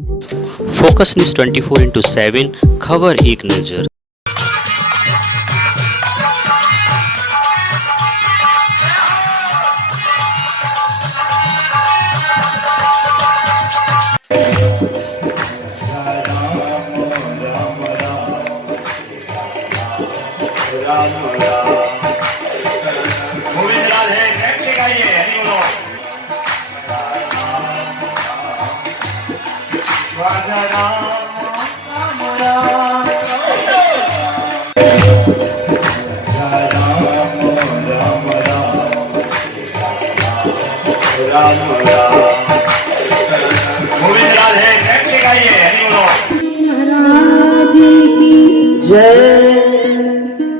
Focus news 24/7 खबर एक नज़र।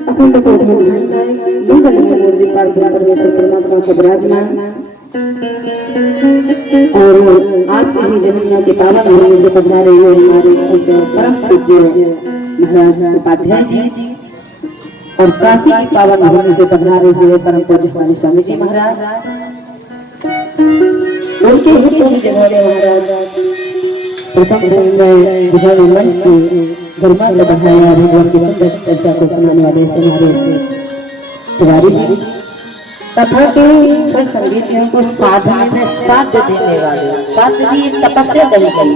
अखंड मूर्ति परमेश्वर परमात्मा को विराजमान और आपकी ही जमीन के पावन भूमि से पधारे हुए हमारे परम पूज्य महाराज उपाध्याय जी और काशी की पावन भूमि से पधारे हुए परम पूज्य हमारे स्वामी जी महाराज, उनके हितों में जिन्होंने महाराज प्रथम जिन्होंने मंच की गरिमा को बढ़ाया, भगवान की सुंदर चर्चा को सुनाने वाले हमारे तिवारी जी तथा के स्वर संगीतियों को साधना में साथ देने वाले, साथ भी तपस्या करने वाले,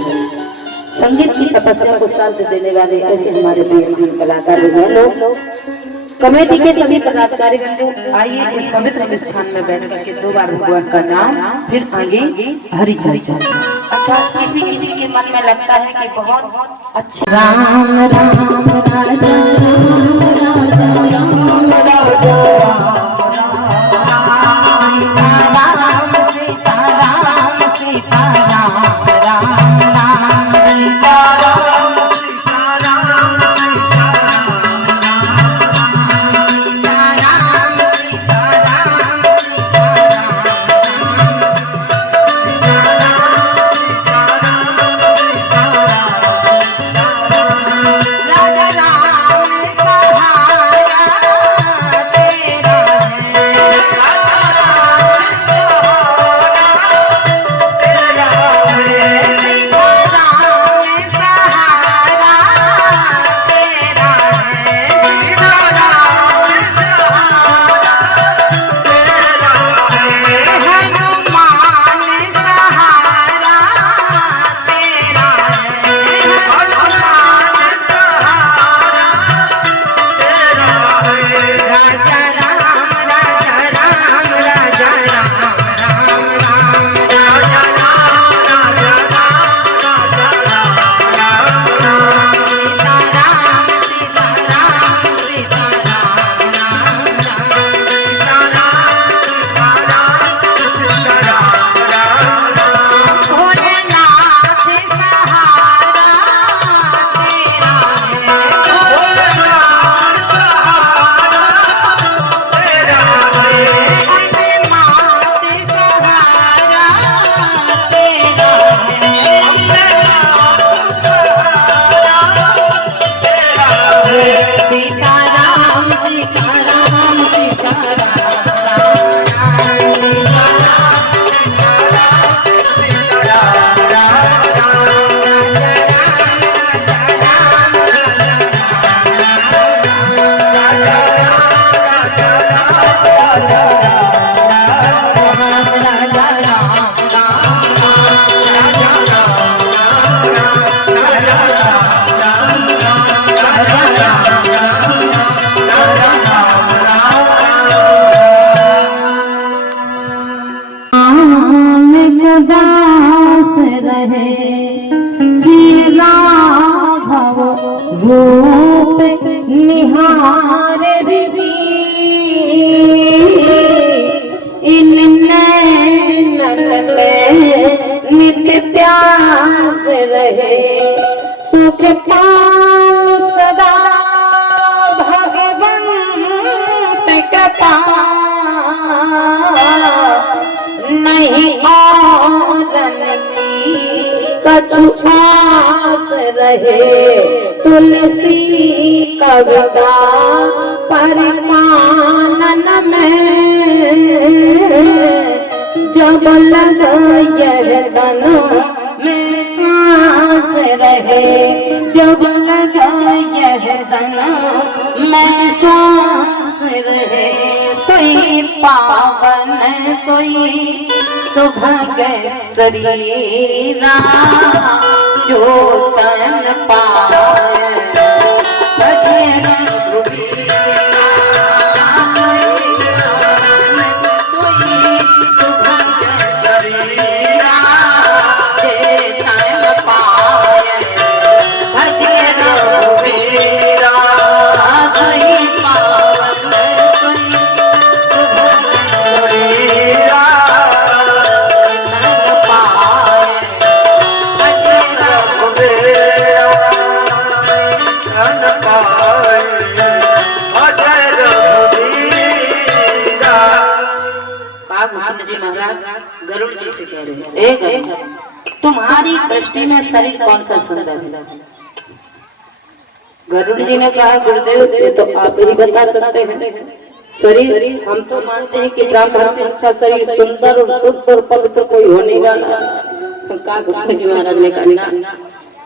संगीत की तपस्या को साथ देने वाले ऐसे हमारे प्रिय कलाकार हैं लोग। कमेटी के सभी पदाधिकारी आइए इस पवित्र स्थान में बैठ करके दो बार भगवान का नाम फिर आगे हरि हरि। अच्छा, किसी किसी के मन में लगता है कि बहुत अच्छा राम राम राजा राम राजा रूप निहार भी इन नैनन में नित्य प्यास रहे, सुख पाओ सदा भगवंत कृपा, नहीं औरन की कछु आस रहे, तुलसी कविता परिमानन में जब लग यह तन में सांस रहे जब लगा यह तना मैं श्वास रहे सोई पावन सोई सुभग शरीरा जो तन पाए भजन गरुड़ जी से कह रहे हैं, एक तुम्हारी दृष्टि में शरीर कौन सा सुंदर है? गरुड़ जी ने कहा गुरुदेव ये तो आप ही बता सकते हैं। शरीर हम तो मानते हैं कि ब्राह्मण से अच्छा शरीर सुंदर और शुद्ध और पवित्र कोई होने वाला। गुरुदेव जी महाराज ने कहा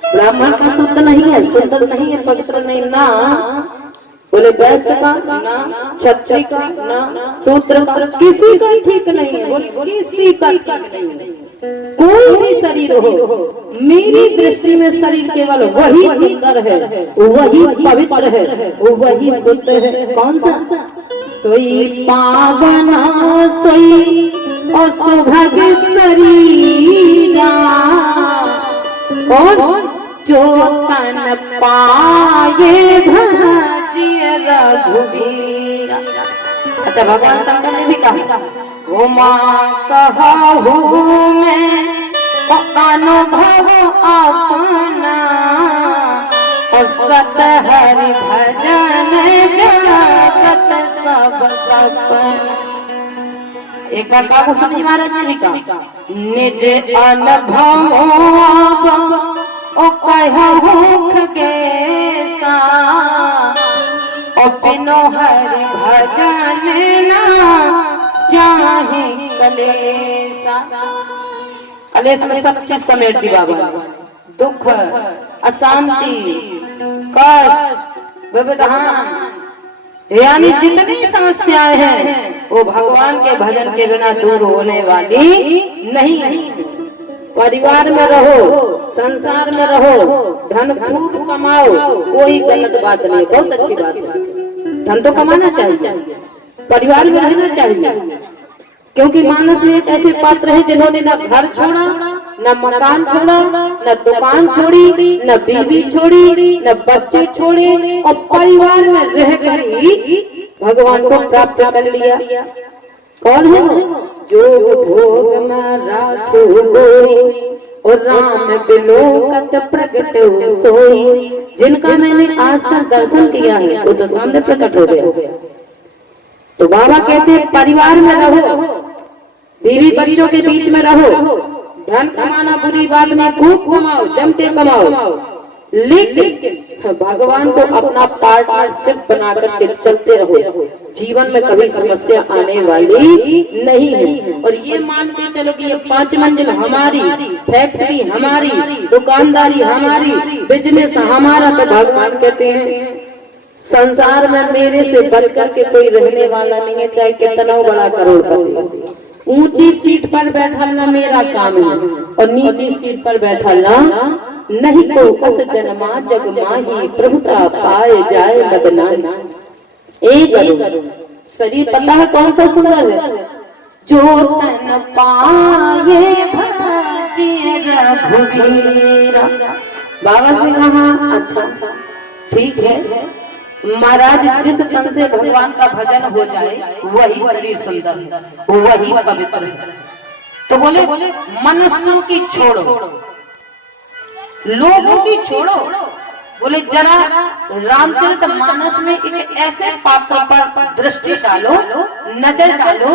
ब्राह्मण का शुद्ध नहीं है, सुंदर नहीं है, पवित्र नहीं ना। बोले वैश्य का ना, क्षत्रिय का ना, शूद्र का, किसी का ठीक नहीं है। बोले किसी का ठीक नहीं है। कोई भी शरीर हो, मेरी दृष्टि में शरीर केवल वही सुंदर है, वही पवित्र है, वही शुद्ध है। कौन सा? सोई पावना सोई और सुभग शरीरा। कौन? जो तन पाए भजिय रघुवीरा। अच्छा भगवान शंकर ने भी कहा वो माँ कहूँ मैं अनुभव अपना और सत हरि भजन जगत सब सपना। एक बार काबू समझ महाराज जी भी कहा निज अनुभव ओ कहूँ गेसा ओ बिनो हरि भजन ना चाहे कलेसा। कलेस में सब चीज समेट दी बाबा, दुख, अशांति, कष्ट, व्यवधान, यानी जितनी समस्याएं हैं वो भगवान के भजन के बिना दूर होने वाली नहीं। परिवार में रहो, संसार में रहो, धन खूब कमाओ, कोई गलत बात नहीं, बहुत अच्छी बात है। धन तो कमाना चाहिए, परिवार में रहना चाहिए, क्योंकि मानस में एक ऐसे पात्र है जिन्होंने न घर छोड़ा, न मकान छोड़ा, न दुकान छोड़ी, न बीवी छोड़ी, न बच्चे छोड़े और परिवार में रहकर ही भगवान को प्राप्त कर लिया। कौन है वो? जोग भोग में राखो गोई और राम बिलोकत प्रकट सोई। जिनका मैंने आज तक दर्शन किया है वो तो सामने प्रकट हो गया। तो बाबा कहते हैं परिवार में रहो, बीवी बच्चों के बीच में रहो, धन कमाना बुरी बात नहीं, खूब कमाओ, जम के कमाओ, लेकिन भगवान को अपना पार्टनरशिप बना करके चलते रहो। जीवन में कभी समस्या आने वाली नहीं है। और ये मान के चलो कि ये 5 मंजिल हमारी, फैक्ट्री हमारी, दुकानदारी हमारी, बिजनेस हमारा, तो भगवान कहते हैं संसार में मेरे से बच करके कोई रहने वाला नहीं है, चाहे कितना बड़ा करोड़पति। ऊंची सीट पर बैठना मेरा काम है और नीची सीट पर बैठना नहीं। तो कस जन्मा जग माही प्रभुता पाए जाए बदना। एक शरीर पता है कौन सा सुंदर है? जो तन पाए भजिय रघुवीरा। बाबा से कहा अच्छा ठीक है महाराज, जिस तन से भगवान का भजन हो जाए वही शरीर सुंदर है, वही पवित्र है। तो बोले मनुष्यों की छोड़ो, लोगों की छोड़ो। बोले जरा रामचरित मानस में एक ऐसे पात्र पर दृष्टि डालो, नजर डालो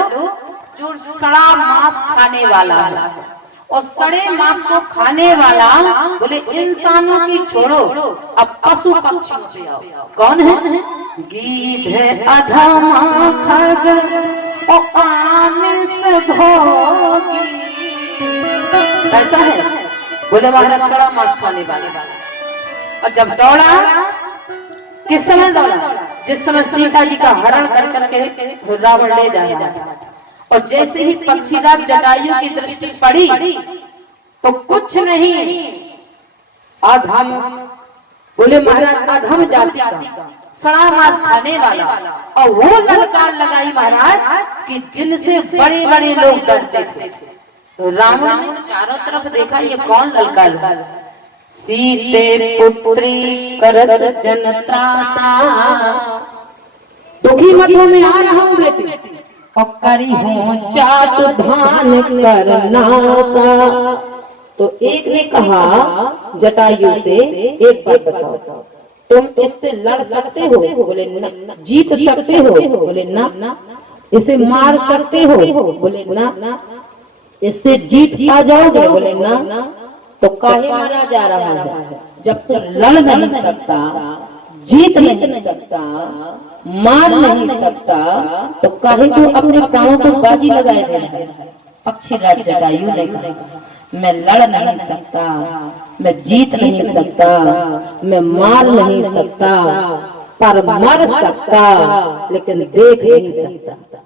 जो सड़ा मांस खाने वाला है। और सड़े मांस को खाने वाला बोले इंसानों की छोड़ो, अब पशु पक्षियों पे आओ। कौन है? गीध अधमा खग और आमिष भोगी। कैसा है? बोले महाराज सड़ा मांस खाने वाला। और जब दौड़ा, किस समय दौड़ा? जिस समय सीता जी का हरण कर करके रावण ले जा रहा था। और जैसे ही पक्षीराज जटायु की दृष्टि पड़ी तो कुछ नहीं, अधम, बोले महाराज अधम जाति का सड़ा मांस खाने वाला, और वो ललकार लगाई महाराज कि जिनसे बड़े बड़े लोग डरते थे। तो रावण ने चारों तरफ देखा, ये कौन ललकार लगा? सीते पुत्री करस जन त्रासा, दुखी मत हो, मैं आ रहा हूँ बेटी, और करी हूँ चात धान करनासा। तो एक ने कहा जटायु से, एक बात बताओ, तुम इससे लड़ सकते हो? बोले ना। जीत सकते हो? बोले ना। इसे मार सकते हो? बोले ना। इससे जीत आ जाओगे? बोले ना। तो काहे मारा जा रहा है? जब तुम लड़ नहीं सकता, जीत नहीं सकता, मार नहीं सकता, तो काहे को अपने प्राणों को बाजी लगाए दे? पक्षीराज जटायु ने कहा, मैं लड़ नहीं सकता, मैं जीत नहीं सकता, मैं मार नहीं सकता, पर मर सकता, लेकिन देख नहीं सकता।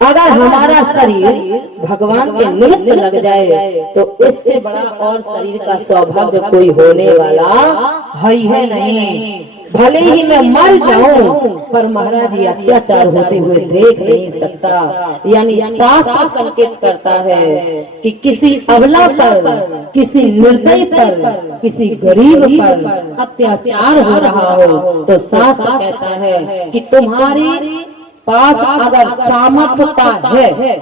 अगर हमारा शरीर भगवान के निमित्त लग जाए तो इससे बड़ा और शरीर का सौभाग्य कोई होने वाला है ही नहीं। भले ही मैं मर जाऊं, पर महाराज ये अत्याचार होते हुए देख नहीं सकता। यानी शास्त्र संकेत करता है कि किसी अबला पर, किसी निर्दयी पर, किसी गरीब पर अत्याचार हो रहा हो तो शास्त्र कहता है कि तुम्हारी पास अगर सामर्थ्यता है,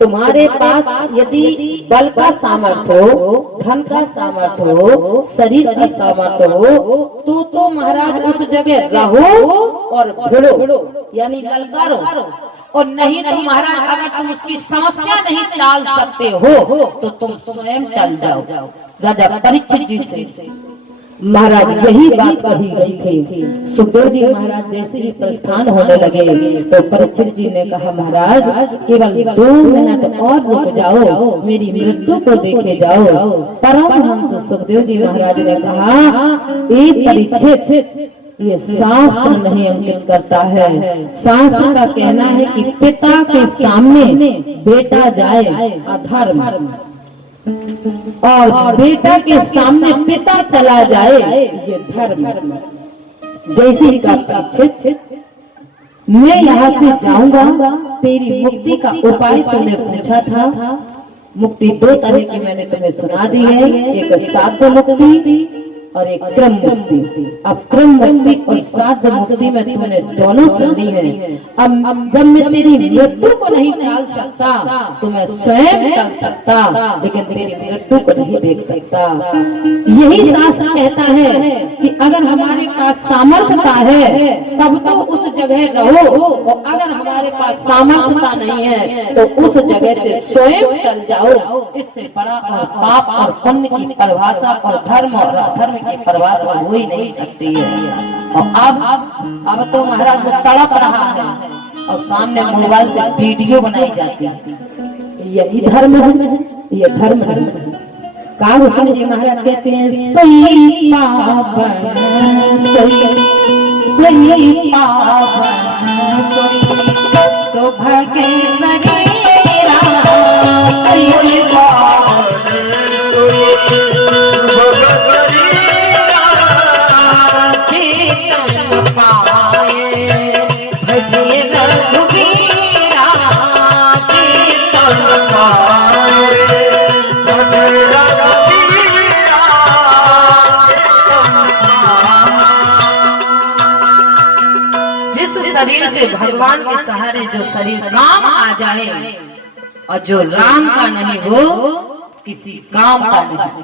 तुम्हारे पास यदि बल का सामर्थ्य हो, धन का सामर्थ्य हो, शरीर का सामर्थ्य हो, तो महाराज उस जगह रहो और भिड़ो, यानी ललकारो। और नहीं तो महाराज अगर तुम उसकी समस्या नहीं टाल सकते हो तो तुम स्वयं टल जाओ। राजा परीक्षित जी से महाराज यही बात कही गई थी। सुखदेव जी महाराज जैसे ही प्रस्थान होने लगे तो परीक्षित जी ने कहा, महाराज केवल 2 मिनट और रुक जाओ, मेरी मृत्यु को देखे जाओ। परमहंस सुखदेव जी महाराज ने कहा, एक परीक्षित, ये शास्त्र नहीं अंकित करता है। शास्त्र का कहना है कि पिता के सामने बेटा जाए अधर्म, और बेटा के सामने पिता चला जाए ये धर्म। जैसे का परीक्षित, मैं यहाँ से जाऊंगा, तेरी मुक्ति का उपाय तूने पूछा था। मुक्ति 2 तरह की मैंने तुम्हें सुना दी है, एक साध्य मुक्ति और एक क्रम मुक्ति। अब क्रम मुक्ति और साध्य मुक्ति में तुमने दोनों सुनी है। अब जब मैं तेरी मृत्यु को नहीं टाल सकता तो मैं स्वयं कर सकता, लेकिन तेरी मृत्यु को नहीं देख सकता। यही शास्त्र कहता है कि अगर हमारे पास सामर्थ्यता है तब तो उस जगह रहो, और अगर हमारे पास सामर्थ्यता नहीं है तो उस जगह से स्वयं चल जाओ। इससे बड़ा और पाप और पुण्य की परिभाषा और धर्म और अधर्म की परिभाषा हो ही नहीं सकती है। और अब तो महाराज तड़प रहा है और सामने मोबाइल से वीडियो बनाई जाती है। यही धर्म है, ये धर्म है। कागभूषण जी महाराज कहते हैं, सोई पावन सोई पावन सोई सौभाग्य शरीरा, सोई पावन चेतन पाए भजिए रघुबीरा, चेतन पाए भजिए रघुबीरा। जिस शरीर से भगवान के सहारे जो शरीर काम आ जाए और जो राम का नहीं हो किसी काम का नहीं,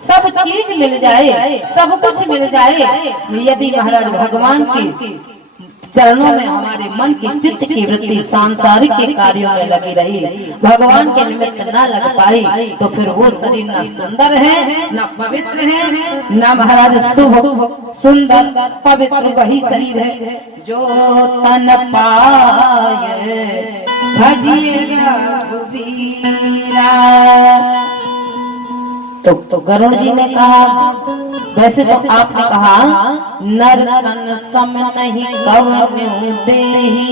सब चीज मिल जाए, सब कुछ मिल जाए, यदि महाराज भगवान के चरणों में हमारे मन की चित्त की वृत्ति सांसारिक के कार्यों में लगी रही, भगवान के निमित्त न लग पाई, तो फिर वो शरीर न सुंदर है, न पवित्र है, न महाराज शुभ सुंदर पवित्र वही शरीर है जो तन पाए भजिए रघुबीरा। तो गरुड़ जी ने कहा, वैसे तो आपने कहा नर तन सम नहीं कवन्यु देहि,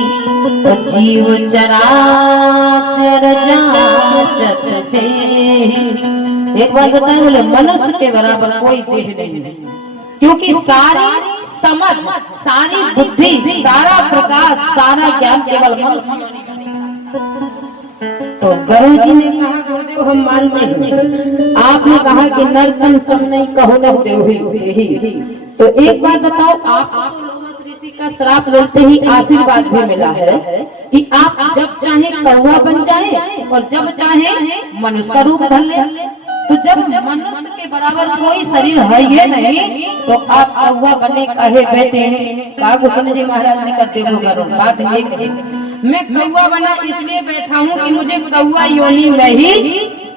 तो जीव चराचर जाचत जेहि। एक बात बताएं, बोले मनुष्य के बराबर कोई देह नहीं है, क्योंकि सारी समझ, सारी बुद्धि, सारा प्रकाश, सारा ज्ञान केवल मनुष्य। तो गरुड़ जी ने कहा, गुरुदेव हम मानते हैं, आपने कहा कि नर्तन सम नहीं कहो न देहि। तो एक बात बताओ, आप ऋषि का श्राप लेते ही आशीर्वाद भी मिला है कि आप जब चाहे कौवा बन जाए और जब चाहे मनुष्य का रूप धर ले। तो जब मनुष्य के बराबर कोई शरीर है ये नहीं, तो आप कौवा बने कहे बैठे हैं। कहा गोस्वामी जी महाराज ने कहते हो गरुड़, बात ये कही, मैं कौवा बना इसलिए बैठा हूँ कि मुझे कौवा योनि में ही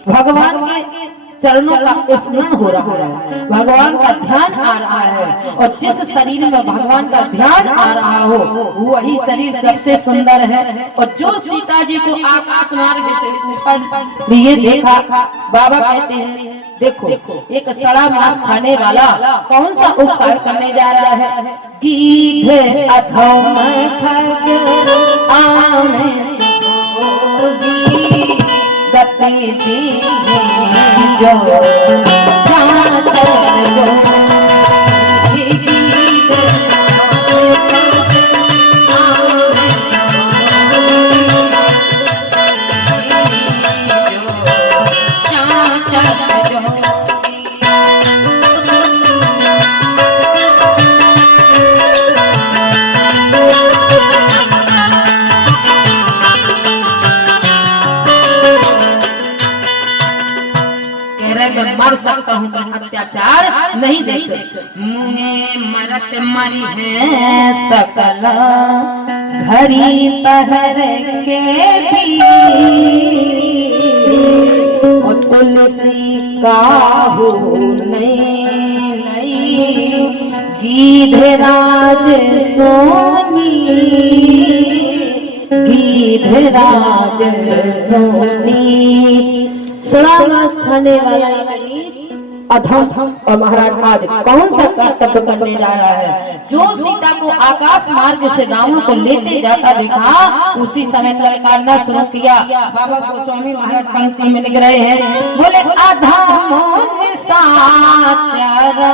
भगवान के चरणों का स्मरण हो रहा है, भगवान का ध्यान आ रहा है, और जिस शरीर में भगवान का ध्यान आ रहा हो वही शरीर सबसे सुंदर है। और जो सीता जी को आकाश मार्ग से ऊपर लिए देखा, बाबा कहते हैं देखो एक सड़ा मांस खाने वाला कौन सा उपकार करने जा रहा है। गीध अधम खग आमे गति जो मर सकता हूँ तो अत्याचार नहीं देख सकते। मुझे मरत मरी है सकल घड़ी पहर के भी, और तुलसी का हो नहीं गीधराज सोनी, गीधराज सोनी। सड़ा मांस खाने वाला अधम और महाराज आज कौन सा कर्तव्य करने जा रहा है। जो सीता को आकाश मार्ग से रावण को लेते जाता देखा, उसी समय ललकारना शुरू किया। बाबा गोस्वामी महाराज पंक्ति में लिख रहे हैं, बोले अधम निशाचरा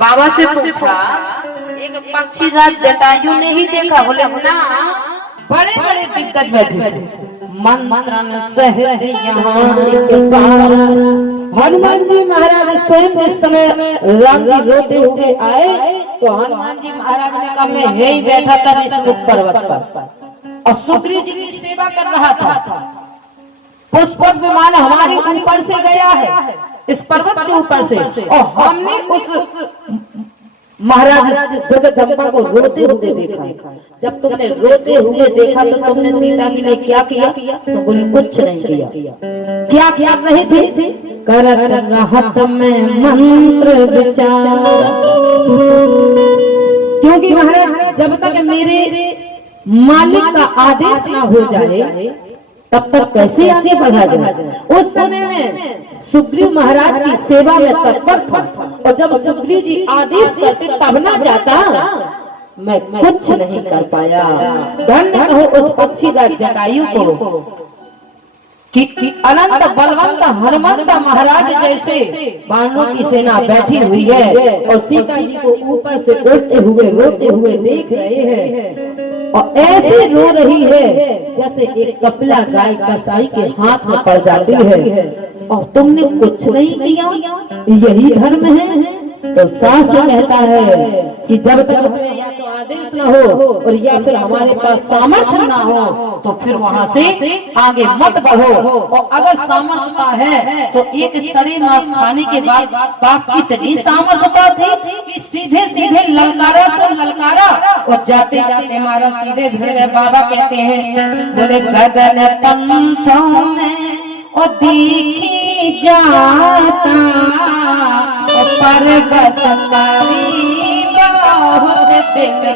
बाबा से पूछा, एक पक्षी राज जटायु ने ही देखा। बोले ना, बड़े बड़े दिग्गज बैठे मंत्रन सहज यहाँ हनुमान जी महाराज स्वयं इस समय राम जी रोते हुए आए, तो हनुमान जी महाराज ने कहा मैं यही बैठा था इस पर्वत पर और सुग्रीव जी की सेवा कर रहा था। पुष्प विमान हमारे ऊपर से गया है, इस पर्वत के ऊपर से, और हमने उस महाराज जगदम्बा को रोते हुए देखा। जब तुमने रोते हुए देखा तो तुमने सीता के लिए क्या किया? तो बोले कुछ नहीं किया। क्या क्या रहे थे? कर रहत में मंत्र विचार, क्योंकि महाराज जब तक मेरे मालिक का आदेश ना हो जाए तब तक कैसे आगे बढ़ा जाए। उस समय में सुग्रीव महाराज की सेवा में तत्पर था, और जब सुग्रीव जी आदेश करते तब ना जाता, मैं कुछ नहीं कर पाया। धन्य हो उस पक्षी राज जटायु को कि अनंत बलवंत हनुमंत महाराज जैसे बानरों की सेना बैठी हुई है और सीता जी को ऊपर से उड़ते हुए रोते हुए देख रहे हैं और ऐसे रो रही है जैसे एक कपिला गाय कसाई के हाथ में पड़ जाती है और तुमने कुछ नहीं किया, यही धर्म है। तो शास्त्र कहता है कि जब तक हमें या तो आदेश न हो और या फिर हमारे पास सामर्थ्य ना हो तो फिर वहां से आगे मत बढ़ो, और अगर सामर्थ्यता है तो एक सड़े मांस खाने के बाद पास इतनी सामर्थ्यता थी कि सीधे सीधे ललकारा तो ललकारा और जाते जाते हमारा सीधे भिड़ गए। बाबा कहते हैं बोले गगन पंथों में और देखी जाता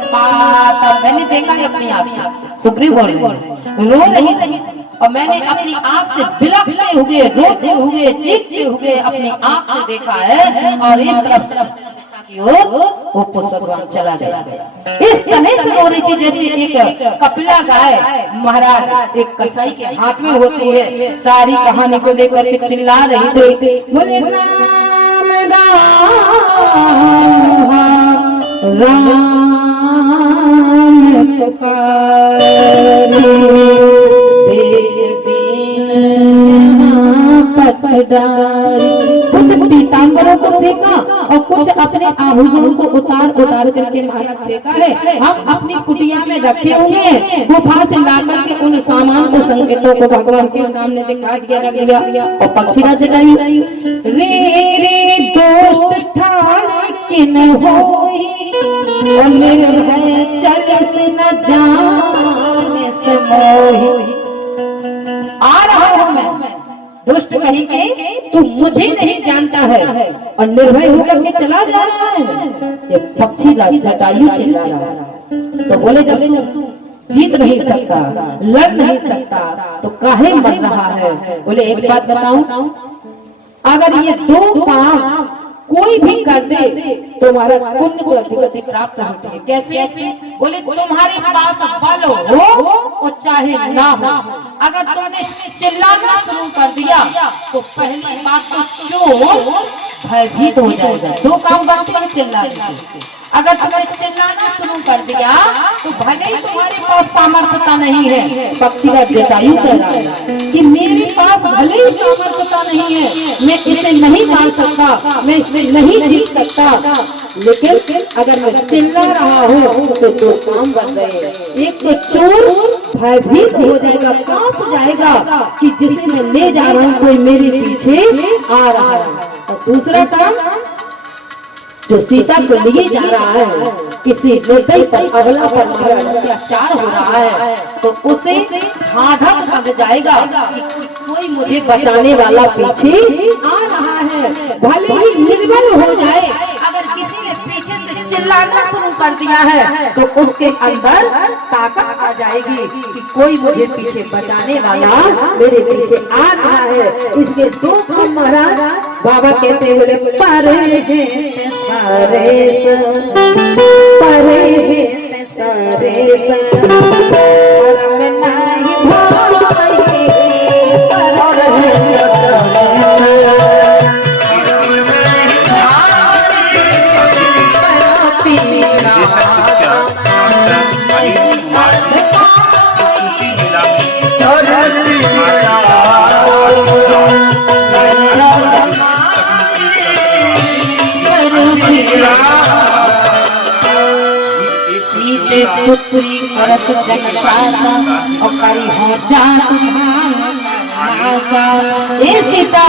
पर मैंने देखा है अपनी आँख से, सुग्रीव बोले रो रही और मैंने अपनी आँख से बिलखते हुए रोते हुए चीखते हुए अपनी आँख से देखा है और इस तरफ की ओर वो पुष्पक चला गया। इस तरह से हो रही थी जैसे एक कपिला गाय महाराज एक कसाई के हाथ में होती है। सारी कहानी को लेकर के चिल्ला रही थी बोले राम राम राम पुकारे कुछ पीतांबरों को फेंका और कुछ अपने आभूषणों को उतार उतार करके महाराज फेंका है। हम अपनी कुटिया में रखे हुए हैं, गुफा से लाकर के उन सामान को संकेतों को भगवान के सामने दिखा दिया और पक्षीराज जटायु रे रे दोस्त ठाणे किन होई और निर्भय चल से न जाने से मोही। आ रहा हूं मैं दुष्ट कहीं के तू मुझे नहीं जानता है और निर्भय होकर के चला जा रहा है। ये पक्षीराज जटायु चिल्ला रहा है। तो बोले जब तू जीत नहीं सकता लड़ नहीं सकता तो काहे मर रहा है। बोले एक बात बताऊं, अगर ये दो काम कोई भी कर दे तो हमारा पुण्य को अधिगति प्राप्त होती है। कैसे? बोले तुम्हारे पास बल हो और चाहे ना हो, अगर तुमने चिल्लाना शुरू कर दिया तो पहली बात तो चोर भयभीत हो जाएगा। दो काम बनते हैं चिल्लाने से। अगर तुमने चिल्लाना शुरू कर दिया तो भले ही तुम्हारे पास सामर्थ्यता नहीं है। पक्षीराज जटायु कह रहा है कि मेरे पास भले ही सामर्थ्यता नहीं है, मैं इसे नहीं मार सकता, मैं इसमें नहीं जीत सकता, लेकिन अगर मैं चिल्ला रहा हूँ तो दो काम बन गए। एक तो चोर भयभीत हो जाएगा, कांप जाएगा कि जिसे मैं ले जा रहा हूँ कोई मेरे पीछे आ रहा है, और दूसरा काम जो सीता को लिए जा रहा है किसी निर्दयी पर अबला पर अत्याचार हो रहा है तो उसे धाधक लग जाएगा कि कोई मुझे बचाने वाला पीछे आ रहा है। भले ही निर्बल हो जाए, अगर किसी ने पीछे से चिल्लाना शुरू कर दिया है तो उसके अंदर ताकत आ जाएगी कि कोई मुझे पीछे बचाने वाला मेरे पीछे आ रहा है। इसके दो महाराज बाबा कहते हुए परे पुत्री करस जगसासा और करी हो जात ए सीता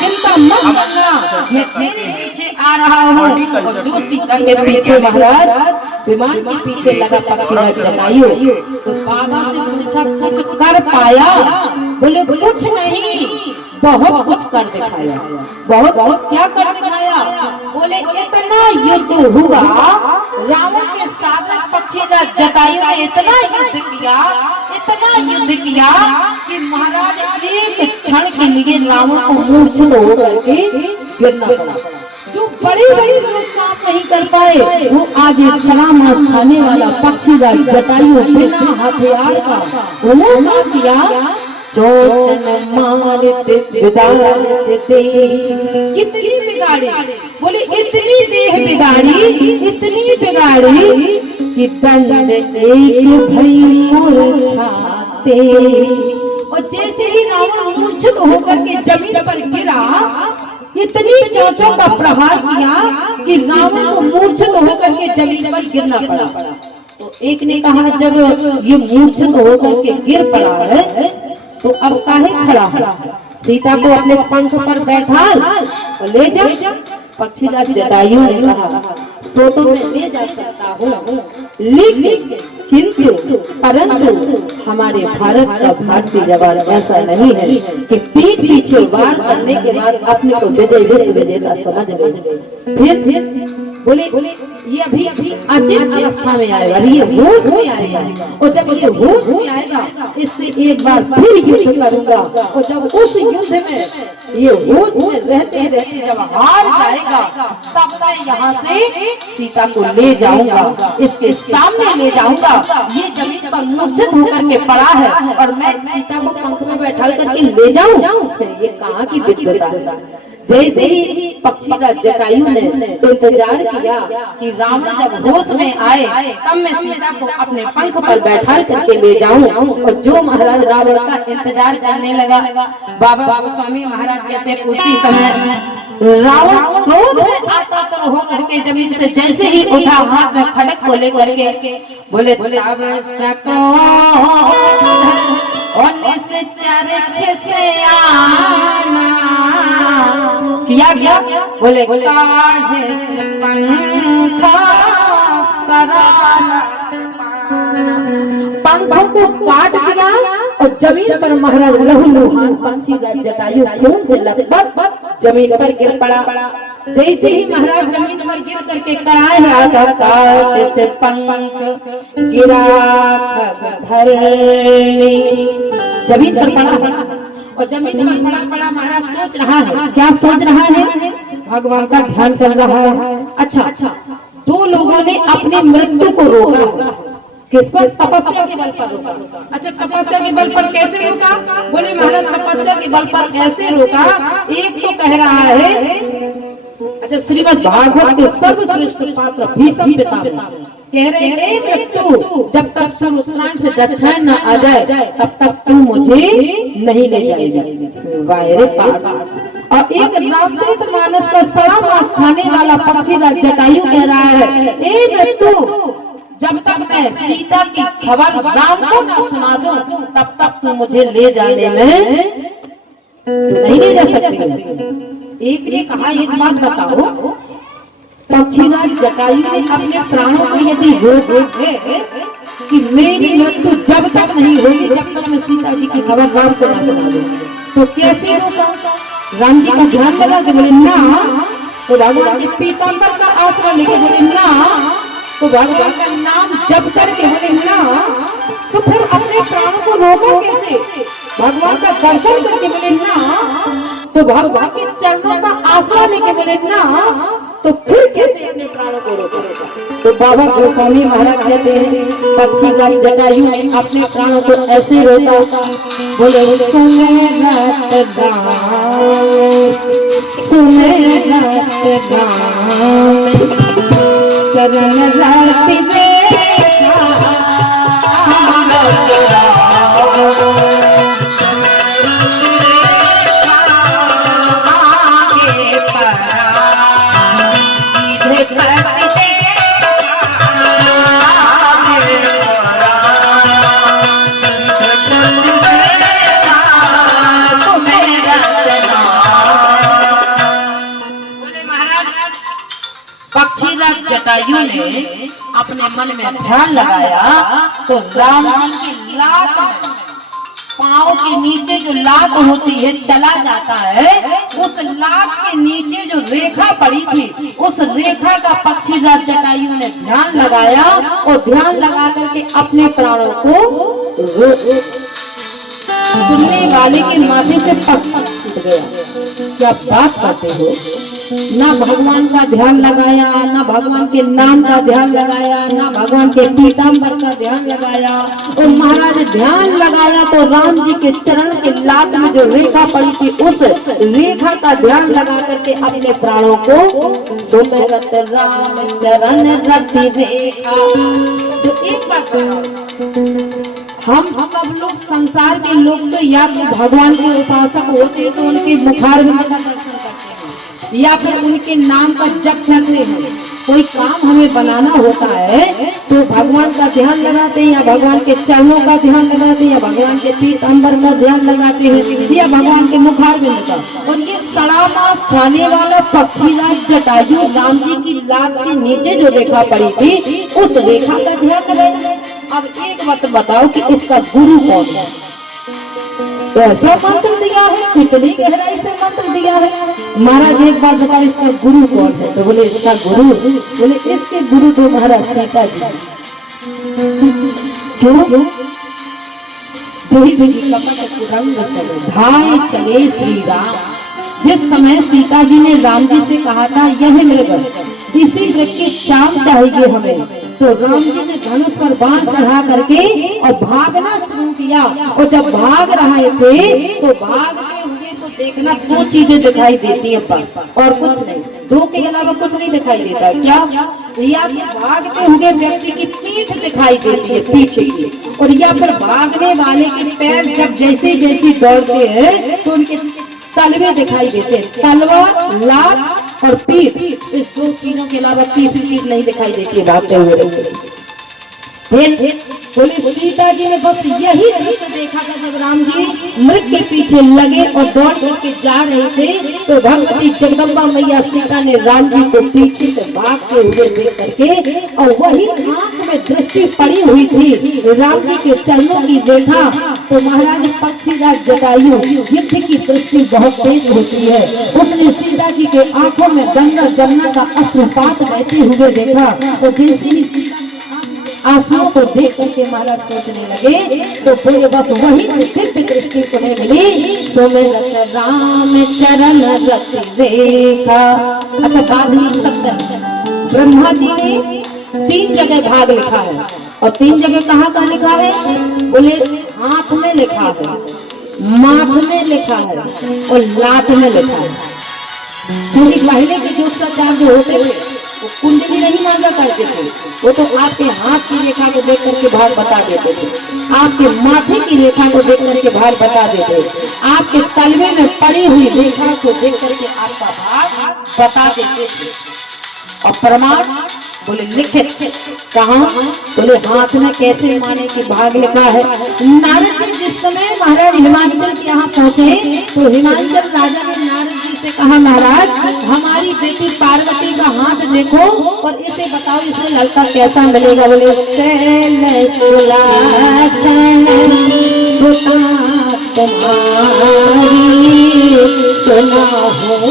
चिंता मत करना, मैं तेरे पीछे आ रहा हूँ। और जो सीता के पीछे महाराज विमान के पीछे लगा पक्षीराज जटायु तो बाबा से पूछा कुछ कर पाया? बोले कुछ नहीं, बहुत कुछ कर दिखाया। बहुत कुछ क्या कर दिखाया? बोले इतना युद्ध हुआ रावण के साथ पक्षीराज जटायु ने इतना युद्ध किया कि महाराज एक क्षण के लिए रावण को मूर्छित होकर के गिरना पड़ा। जो बड़े लोग काम नहीं कर पाए वो आगे सलाम खाने वाला पक्षीराज जटायु बिना हथियार का वो काम किया चोचन मारित विदार से दे। कितनी बिगाड़ी, बोले इतनी देह बिगाड़ी कि दंड एक भई मूर्छाते। और जैसे ही रावण मूर्छित होकर के जमीन पर गिरा, इतनी चोंचों का प्रहार किया कि रावण को मूर्छित होकर के जमीन पर गिरना पड़ा। तो एक ने कहा जब ये मूर्छित होकर के गिर पड़ा है तो अब काहे खड़ा है, सीता को अपने पंख पर बैठा और ले जा। पक्षीराज जटायु ने कहा सो तो मैं ले जा सकता हूँ, लेकिन किंतु परंतु हमारे भारत का भारतीय जवान ऐसा नहीं है कि पीठ पीछे वार करने के बाद अपने को विजय विश्व विजेता समझ ले। फिर बोले ये अभी अचित अवस्था में आएगा, ये होश में आएगा, और जब ये होश में आएगा इससे एक बार फिर युद्ध करूंगा, और जब उस युद्ध में ये होश में रहते रहते जब हार जाएगा तब मैं यहाँ से सीता को ले जाऊंगा, इसके सामने ले जाऊंगा। ये जमीन पर मूर्छित होकर के पड़ा है और मैं सीता को पंख में बैठा करके ले जाऊं, ये कहाँ की विद्वता है। जैसे ही पक्षीराज जटायु ने इंतजार किया कि रावण जब होश में आए तब मैं सीता को अपने पंख पर बैठा करके ले जाऊं, और जो महाराज रावण का इंतजार करने लगा, बाबा गोस्वामी महाराज कहते उसी समय रावण क्रोध में आकातर होकर के जमीन से जैसे ही उठा, हाथ में खड़क को लेकर के बोले किया गया, बोले काढ़े से पंखा पंखों को काट दिया और जमीन पर महाराज लहूलुहान पक्षीराज जटायु खून से लथपथ जमीन पर गिर पड़ा। जैसे ही महाराज जमीन पर गिर करके कराए रहा था, काटे से पंख गिरा धरनी, जमीन पर पड़ा और जमीन पर पड़ा महाराज सोच रहा है, क्या सोच रहा है, भगवान का ध्यान कर रहा है। अच्छा, दो लोगों ने अपनी मृत्यु को रोका, किस पर, तपस्या के बल पर रोका। अच्छा, तपस्या के बल पर कैसे रोका, बोले महाराज तपस्या के बल पर ऐसे रोका, एक तो कह रहा है, अच्छा श्रीमद् भागवत के सर्वश्रेष्ठ पात्र भीष्म पितामह कह रहे हैं मृत्यु जब तक सूर्य उत्तरायण से दक्षिण न आ जाए तब तक तू मुझे नहीं ले जाएगी। वायरे पाठ। और एक रामचरित मानस का सड़ा मास खाने वाला पक्षीराज जटायु कह रहा है, ए मृत्यु जब तक मैं सीता की खबर राम को न सुना दूं तब तक तू मुझे ले जाने में नहीं ले जा सकती। एक ने कहा एक बात बताओ, पक्षीराज जटायु ने अपने प्राणों को यदि रोक है कि मेरी मृत्यु जब तक नहीं होगी जब तक मैं सीता जी की खबर राम को न सुना दूं, तो कैसे रोका। राम जी का ध्यान लगा कि बोले ना, तो भगवान के पीताम्बर का आश्रय लेके बोले ना, तो भगवान का नाम जप करके बोले ना, तो फिर अपने प्राणों को रोको कैसे। भगवान का दर्शन करके बोले ना, तो भगवान के चरणों का आश्रय लेके बोले ना, तो फिर कैसे अपने प्राणों को रोकेगा। तो बाबा गोस्वामी महाराज कहते हैं पक्षीराज जटायु ने अपने प्राणों को ऐसे रोका, बोले सुने रात गाँव चरण राति देखा, पक्षीराज जटायु ने अपने मन में ध्यान लगाया तो राम जी की लात पांव के नीचे जो लात होती है चला जाता है, उस लात के नीचे जो रेखा पड़ी थी उस रेखा का पक्षीराज जटायु ने ध्यान लगाया और ध्यान लगा करके अपने प्राणों को सुनने वाले के माथे से पट टूट गया। क्या बात करते हो, ना भगवान का ध्यान लगाया, ना भगवान के नाम का ध्यान लगाया, ना भगवान के पीताम्बर का ध्यान लगाया। और महाराज ध्यान लगाया तो राम जी के चरण के लात में जो रेखा पड़ी थी उस रेखा का ध्यान लगा करके अपने प्राणों को सुमिरत राम चरण रति रेखा। जो एक बात हम सब लोग संसार के लोग तो या तो भगवान के उपासक होते हैं तो उनके मुखार में दर्शन करते हैं या फिर उनके नाम का जप करते हैं। कोई काम हमें बनाना होता है तो भगवान का ध्यान लगाते हैं या भगवान के चरणों का ध्यान लगाते हैं या भगवान के पीताम्बर का ध्यान लगाते हैं या भगवान के मुखार में लगा। और ये सड़ा मांस खाने वाला पक्षीराज जटायु राम जी की लात के नीचे जो रेखा पड़ी थी उस रेखा का ध्यान लगाया। अब एक बात बताओ कि इसका गुरु कौन है? ऐसा मंत्र दिया है, कितनी गहराई से मंत्र दिया है। महाराज एक बात बताओ इसका गुरु कौन है? तो बोले इसका गुरु, बोले इसके गुरु तो महाराज सीता जी। क्यों? भाई चले श्री राम। जिस समय सीता जी ने राम जी से कहा था यह मृग, इसी मृग की चाम चाहिए हमें, तो राम जी ने धनुष पर बाण चढ़ा करके और भागना शुरू किया। और जब भाग रहे थे तो भागते हुए तो देखना दो चीजें दिखाई देती है बस, और कुछ नहीं। दो के अलावा कुछ नहीं दिखाई देता। क्या? या फिर भागते हुए व्यक्ति की पीठ दिखाई देती है पीछे की, और या फिर भागने वाले के पैर जब जैसे जैसे दौड़ते हैं तो उनके तलवे दिखाई देते हैं। तलवा, लात और पीठ, इस दो चीजों के अलावा तीसरी चीज नहीं दिखाई देती है भागते हुए। बोले सीता जी ने बस यही दृश्य देखा था जब राम जी मृग के पीछे लगे और दौड़ करके जा रहे थे तो भगवती जगदम्बा मैया सीता ने राम जी को पीछे से भागते हुए देख करके, और वही आंख में दृष्टि पड़ी हुई थी राम जी के चरणों की देखा। तो महाराज पक्षीराज जटायु युद्ध की दृष्टि बहुत तेज होती है, उसने सीता जी के आंखों में गंगा जमुना का अश्रुपात बहते हुए देखा। तो जैसे ही आंखों को देख करके महाराज सोचने लगे तो बोले बस वही दिव्य दृष्टि सुने मिली, सुमिरत राम चरण रति रेखा। अच्छा बाद में सत्य ब्रह्मा जी ने 3 जगह भाग लिखा है, और 3 जगह कहाँ लिखा है? बोले हाथ में लिखा है, माथ में लिखा है और लात में लिखा है। क्योंकि पहले के ज्योतिषाचार्य जो होते थे वो कुंडली नहीं मांगा करते थे, वो तो आपके हाथ की रेखा को देख करके भाग बता देते थे, आपके माथे की रेखा को देख करके भाग बता देते, आपके तलवे में पड़ी हुई रेखा को देख करके आपका भाग बता देते थे। और प्रमाण बोले लिखित कहाँ? बोले हाथ में। कैसे माने कि भाग लिखा है? नारद जी जिस समय महाराज हिमाचल के यहाँ पहुँचे तो हिमाचल राजा ने नारद जी से कहा महाराज हमारी बेटी पार्वती का हाथ देखो और इसे बताओ इसमें लड़का कैसा मिलेगा। बोले सुना हो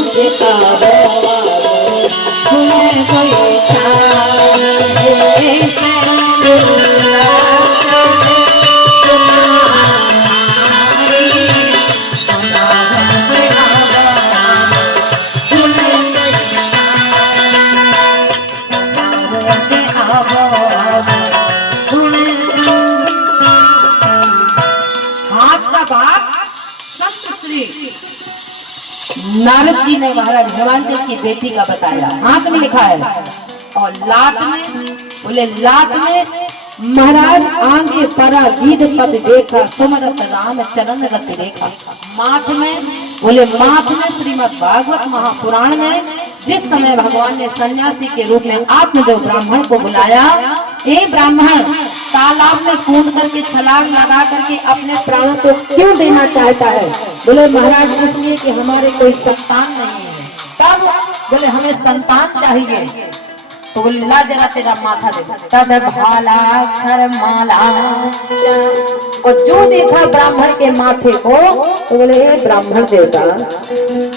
नारद जी ने महाराज हिमाचल की बेटी का बताया, हाथ में लिखा है। और लात में, बोले लात में महाराज आगे परा गीध पद देखा, सुमरत राम चरण रति रेखा। माथ में, बोले माथ में श्रीमद् भागवत महापुराण में जिस समय भगवान ने सन्यासी के रूप में आत्मदेव ब्राह्मण को बुलाया, ए ब्राह्मण तालाब में कूद करके छलांग लगा करके अपने प्राणों को क्यों देना चाहता है? बोले महाराज इसलिए कि हमारे कोई संतान नहीं है। तब बोले हमें संतान चाहिए। तो बोले ला जरा तेरा माथा देखा। तब भाला अक्षर माला, और जो देखा ब्राह्मण के माथे को तो बोले हे ब्राह्मण देवता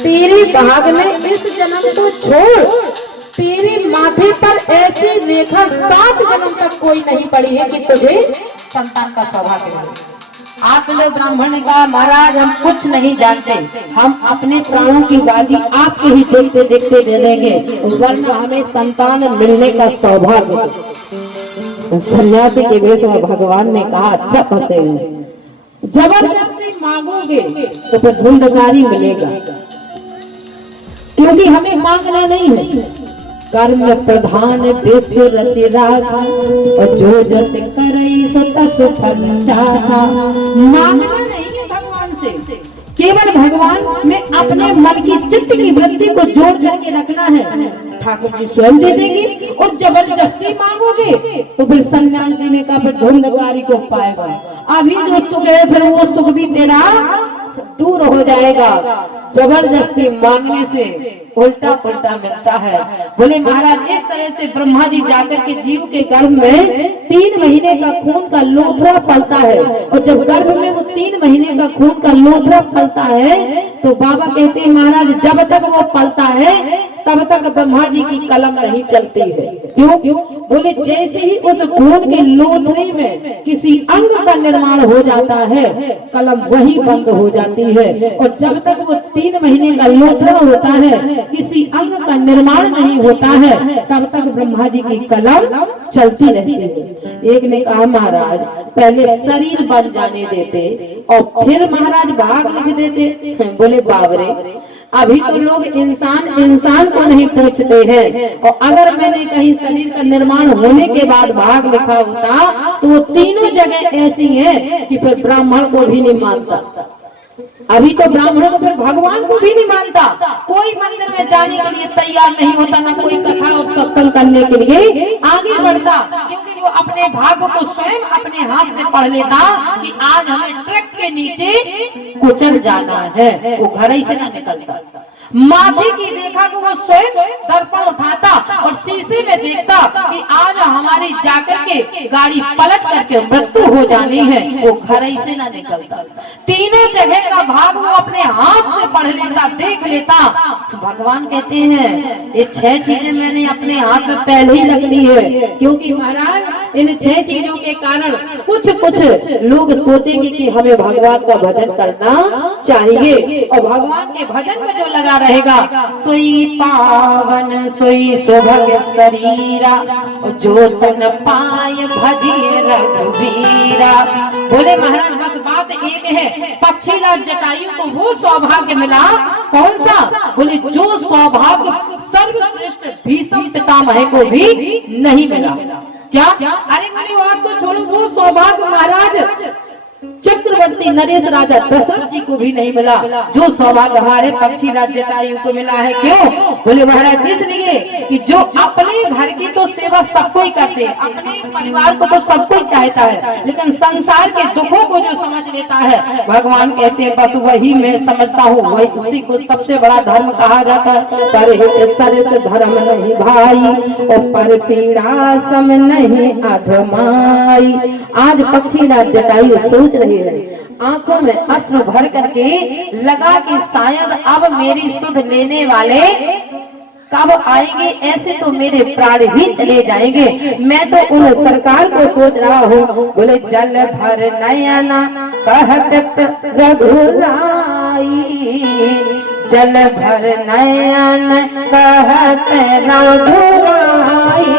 तेरे भाग में इस जन्म को छोड़, तेरे माथे पर ऐसी रेखा 7 जन्म तक कोई नहीं पड़ी है कि तुझे संतान का सौभाग्य मिले। आत्मदेव ब्राह्मण ने कहा महाराज हम कुछ नहीं जानते, हम अपने प्राणों की बाजी आपके ही देखते देखते दे देंगे, वरना हमें संतान मिलने का सौभाग्य। सन्यासी के वेश में भगवान ने कहा अच्छा फंसे हैं, जबरदस्ती मांगोगे तो फिर धुंधकारी मिलेगा, क्योंकि हमें मांगना नहीं है। कर्म प्रधान विश्व रति राखा और जो जस करई सो तस फल चाहा। मांगना नहीं है भगवान से, केवल भगवान में अपने मन की चित्त की वृत्ति को जोड़ करके रखना है, ठाकुर जी स्वयं दे देंगे। और जबरदस्ती मांगोगे तो फिर सन्यासी ने कहा फिर धुंधकारी को पाएगा, अभी जो सुख है फिर वो सुख भी तेरा दूर हो जाएगा। जबरदस्ती मांगने से उल्टा पुल्टा मिलता है। बोले महाराज इस तरह से ब्रह्मा जी जाकर के जीव के गर्भ में 3 महीने का खून का लोथरा फलता है, और जब गर्भ में वो 3 महीने का खून का लोथरा फलता है तो बाबा कहते हैं महाराज जब तक वो फलता है तब तक ब्रह्मा जी की कलम नहीं चलती है। क्यों? बोले जैसे ही उस खून के लोथरे में किसी अंग का निर्माण हो जाता है कलम वही बंद हो जाती है, और जब तक वो 3 महीने का लोथरा होता है किसी अंग का निर्माण नहीं होता है तब तक ब्रह्मा जी की कलम चलती रहती है। एक ने कहा महाराज पहले शरीर बन जाने देते और फिर महाराज भाग लिख देते। बोले बाबरे अभी तो लोग इंसान को नहीं पूछते हैं, और अगर मैंने कहीं शरीर का निर्माण होने के बाद भाग लिखा होता तो वो तीनों जगह ऐसी हैं कि फिर ब्राह्मण को भी नहीं मानता। अभी तो ब्राह्मणों को फिर भगवान को भी नहीं मानता, कोई मंदिर में जाने के लिए तैयार नहीं होता, ना कोई कथा और सत्संग करने के लिए आगे बढ़ता, क्योंकि वो अपने भाग्य को स्वयं अपने हाथ से पढ़ लेता कि आज हमें ट्रक के नीचे कुचल जाना है, वो घर ही से ना निकलता। माथे की रेखा को वो स्वयं दर्पण उठाता और शीशे में देखता कि आज हमारी जाकर के गाड़ी पलट करके मृत्यु हो जानी है, वो घर ही से ना निकलता। तीनों जगह का भाग वो अपने हाथ से पढ़ लेता, देख लेता। भगवान कहते हैं ये 6 चीजें मैंने अपने हाथ में पहले ही रख ली है, क्योंकि महाराज इन 6 चीजों के कारण कुछ लोग सोचेंगे कि हमें भगवान का भजन करना चाहिए, और भगवान के भजन में जो लगा रहेगा सोई पावन सोई सुभग शरीरा जो तन पाय भजिए रघुवीरा। बोले महाराज बस बात एक है, पक्षीराज जटायु को वो सौभाग्य मिला, कौन सा? बोले जो सौभाग्य सर्वश्रेष्ठ भीष्म पितामह को भी नहीं मिला। क्या? अरे बोले और तो छोड़ो, वो सौभाग्य महाराज चक्रवर्ती नरेश राजा दशरथ जी को भी नहीं मिला जो सौभाग्य हमारे पक्षीराज जटायु को मिला है। क्यों? बोले महाराज इसलिए कि जो अपने घर की तो सेवा सब कोई करते, अपने परिवार को तो सब कोई चाहता है, लेकिन संसार के दुखों को जो समझ लेता है भगवान कहते हैं बस वही मैं समझता हूँ, वही उसी को सबसे बड़ा धर्म कहा जाता है। पर सरस धर्म नहीं भाई और पर पीड़ा सम नहीं अधमाई। आज पक्षीराज जटायु सोच रहे हैं, आंखों में अश्रु भर करके लगा कि शायद अब मेरी सुध लेने वाले कब आएंगे, ऐसे तो मेरे प्राण ही चले जाएंगे। मैं तो उन सरकार को सोच रहा हूँ। बोले जल भर नयना कहत रघुराई, जल भर नयन कहत रघुराई,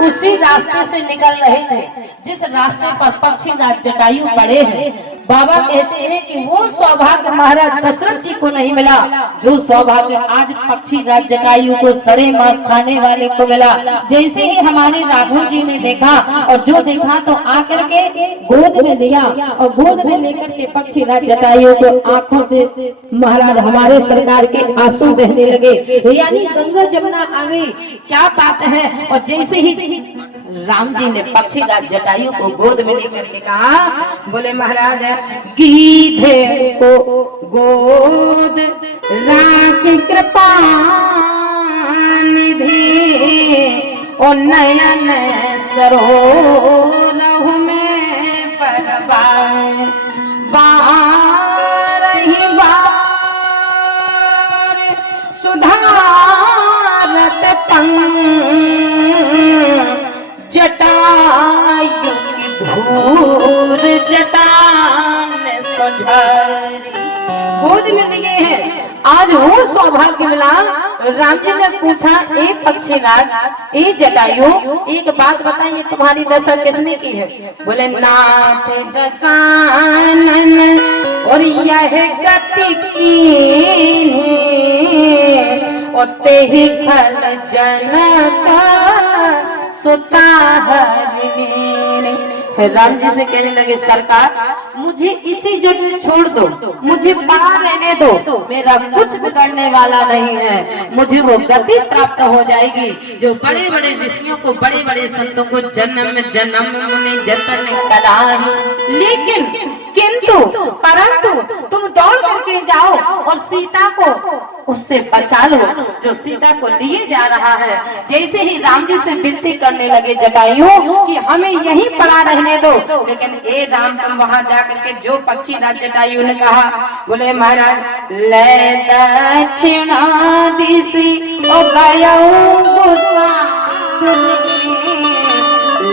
उसी रास्ते से निकल रहे थे जिस रास्ते पर पक्षीराज जटायु पड़े हैं। बाबा कहते हैं कि वो सौभाग्य महाराज दशरथ जी को नहीं मिला जो सौभाग्य आज पक्षी राज जटायु को सड़े मांस खाने वाले को मिला। जैसे ही हमारे राघव जी ने देखा और जो देखा तो आकर के गोद में लिया और गोद में लेकर के पक्षी राज जटायु को आंखों से महाराज हमारे सरकार के आंसू बहने लगे, यानी गंगा जमुना आ गई। क्या बात है। और जैसे ही राम जी ने पक्षी राज जटायु को गोद में लेकर के कहा, बोले महाराज गीधे को गोद राख कृपा निधि और नयन सरोरहु में परवार बारही बार सुधारत तंग जटायु की धूर जटान सझारी। गोद में लिए हैं आज वो सौभाग्य मिला। राम जी ने पूछा, ए पक्षीराज, ए जटायु, एक बात बताइए तुम्हारी दशा किसने की है? बोले नाथ दशानन और यह गति की और तेहि खल जनक सुता हरिणी। राम जी से कहने लगे, सरकार मुझे इसी जगह छोड़ दो, मुझे पड़ा रहने दो, मेरा कुछ बिगड़ने वाला नहीं है। मुझे वो गति प्राप्त हो जाएगी जो बड़े बड़े ऋषियों को, बड़े बड़े संतों को जन्म जन्म में जतन कराई। लेकिन किंतु परंतु तुम दौड़ करके जाओ और सीता को उससे बचा लो जो सीता को लिए जा रहा है। जैसे ही राम जी से विनती करने लगे जटायु कि हमें यहीं पड़ा रहने दो, लेकिन ए राम तुम वहां जाकर के जो पक्षी राज जटायु ने कहा, बोले महाराज ले दक्षिणा दिशि और गयो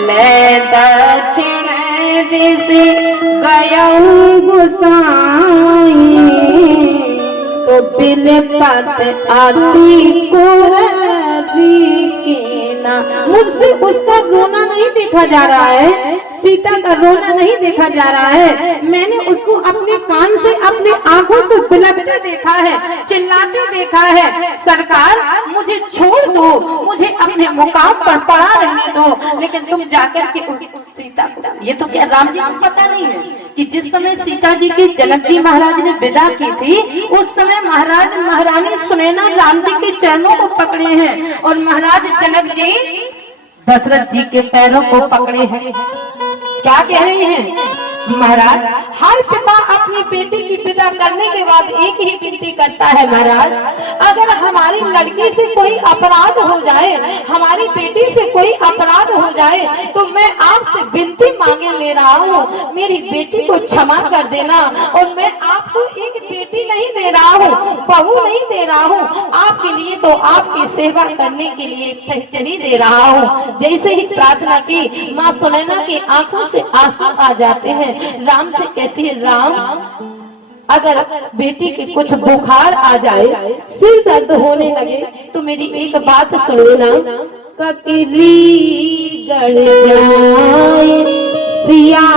ले दक्षिण दिशि गयो गुसाई तो बिलपत आती को मुझसे उसका रोना नहीं देखा जा रहा है, सीता का रोना नहीं देखा जा रहा है। मैंने उसको अपने कान से, अपने आंखों से बिलखते देखा है, चिल्लाते देखा है। सरकार मुझे छोड़ दो, मुझे अपने मुकाम पर पड़ा रहने दो। लेकिन तुम जाकर के उस सीता को, ये तो क्या राम जी को पता नहीं है कि जिस समय सीता जी की जनक जी महाराज ने विदा की थी, उस समय महाराज महारानी सुनैना राम जी के चरणों को पकड़े हैं और महाराज जनक जी दशरथ जी के पैरों को पकड़े हैं। क्या कह रही हैं? महाराज हर पिता अपनी बेटी की विदा करने के बाद एक ही विनती करता है, महाराज अगर हमारी लड़की से कोई अपराध हो जाए, हमारी बेटी से कोई अपराध हो जाए, तो मैं आपसे विनती मांगे ले रहा हूँ, मेरी बेटी को क्षमा कर देना। और मैं आपको एक बेटी नहीं दे रहा हूँ, बहू नहीं दे रहा हूँ, आपके लिए तो आपकी सेवा करने के लिए एक सहचरी दे रहा हूँ। जैसे ही प्रार्थना की, माँ सुनैना की आंखों से आंसू आ जाते हैं। राम से कहती है, राम अगर बेटी के कुछ बुखार आ जाए, सिर दर्द होने लगे, तो मेरी एक बात सुन लेना, ककरी गड़ जाए सिया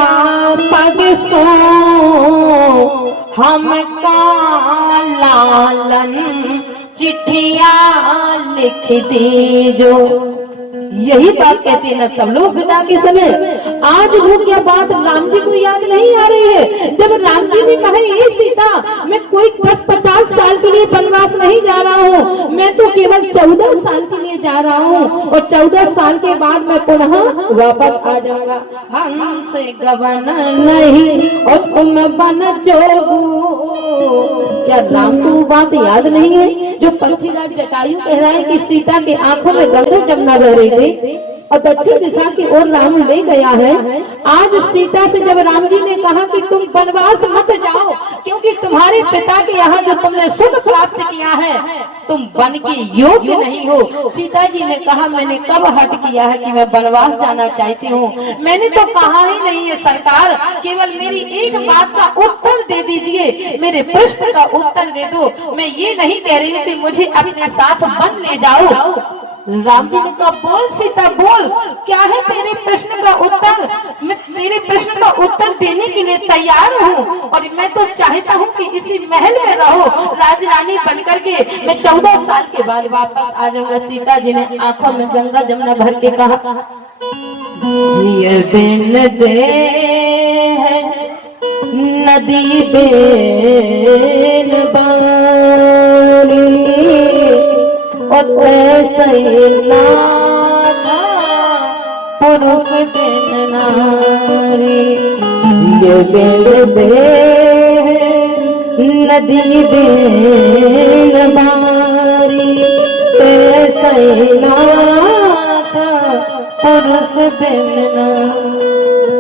पग सो हम का लालन चिट्ठिया लिख दीजो। यही बात कहते हैं ना सब लोग विदा के समय। आज वो क्या बात राम जी को याद नहीं आ रही है? जब राम जी ने कहा, ये सीता मैं कोई 10-50 साल के लिए वनवास नहीं जा रहा हूँ, मैं तो केवल 14 साल के लिए जा रहा हूँ और 14 साल के बाद मैं पुनः वापस आ जाऊंगा। हमसे गवन नहीं और तुम बन जोगू। क्या राम को वो बात याद नहीं है जो पक्षीराज जटायु कह रहा है कि सीता के आंखों में गंगा जमुना बह रही थी और दक्षिण दिशा की ओर राम ले गया है। आज सीता से जब राम जी ने कहा कि तुम वनवास मत जाओ, क्योंकि तुम्हारे पिता के यहाँ जो तुमने सुख प्राप्त किया है, तुम वन के योग्य नहीं हो। सीता जी ने कहा, मैंने कब हट किया है कि मैं वनवास जाना चाहती हूँ? मैंने तो कहा ही नहीं है सरकार, केवल मेरी एक बात का उत्तर दे दीजिए, मेरे प्रश्न का उत्तर दे दो। मैं ये नहीं कह रही हूँ कि मुझे अपने साथ वन ले जाओ, राम जी ने कहा बोल सीता बोल, क्या है तेरे प्रश्न का उत्तर। मैं तेरे प्रश्न का उत्तर देने के लिए तैयार हूँ, और मैं तो चाहता हूँ कि इसी महल में रहो राजरानी बनकर के। मैं 14 साल के बाद वापस आ जाऊंगा। सीता जी ने आंखों में गंगा जमुना भर के कहा, जिए बिन दे है नदी बेन बानी, पुरुष बिन नारी। जिए बिन दे नदी बेन बारी, पुरुष बिन नारी।